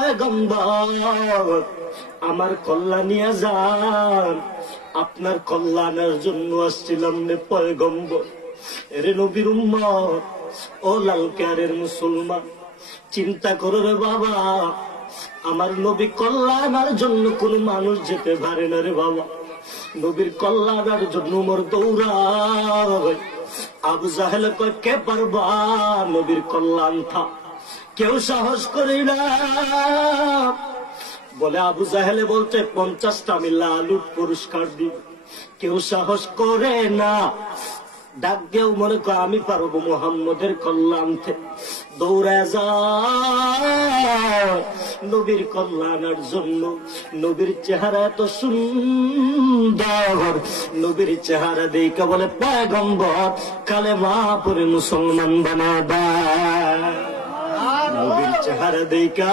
পয়গম্বর আমার কল্যাণ নিয়ে যান, আপনার কল্যাণের জন্য আসছিলাম রে পয়গম্বর। এরে নবীর উম্মত, ও লালকারের মুসলমান, চিন্তা করো রে বাবা, আমার নবী কল্যাণের জন্য কোন মানুষ যেতে পারে না রে বাবা। নবীর কল্যাণের জন্য মোর দৌড়ায়। আবু জাহেল কয় কে পারবা নবীর কল্যাণ থা, কেউ সাহস করি না। বলে আবু জাহেলে বলতে 50টা আমি লালুট পুরস্কার দিব, কেউ সাহস করে না। ডাক দিয়েও মনে কর আমি পারবো মুহাম্মদের কল্যাণ থেকে। দৌড়ে যায় নবীর কল্যাণের জন্য। নবীর চেহারা এত সুন্দর, নবীর চেহারা দেখে বলে পয়গম্বর কালেমা পড়ে মুসলমান বানা দেয়। নবীর চেহারা দেখা